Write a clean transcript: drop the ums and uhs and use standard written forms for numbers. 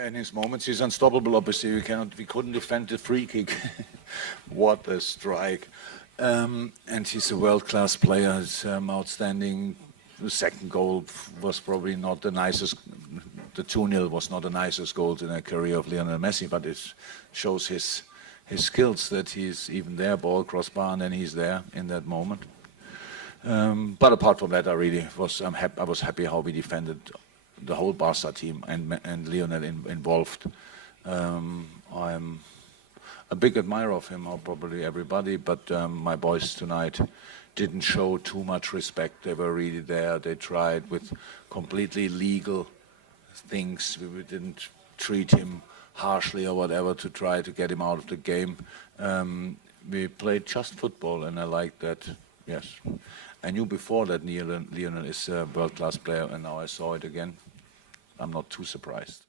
Yeah, in his moments, he's unstoppable. Obviously, we couldn't defend the free kick. What a strike! And he's a world-class player. He's outstanding. The second goal was probably not the nicest. The 2-0 was not the nicest goal in the career of Lionel Messi, but it shows his skills that he's even there, ball crossbar, and then he's there in that moment. But apart from that, I was happy how we defended the whole Barca team and Lionel involved. I'm a big admirer of him, or probably everybody, but my boys tonight didn't show too much respect. They were really there. They tried with completely legal things. We didn't treat him harshly or whatever to try to get him out of the game. We played just football, and I like that. Yes, I knew before that Lionel is a world-class player, and now I saw it again. I'm not too surprised.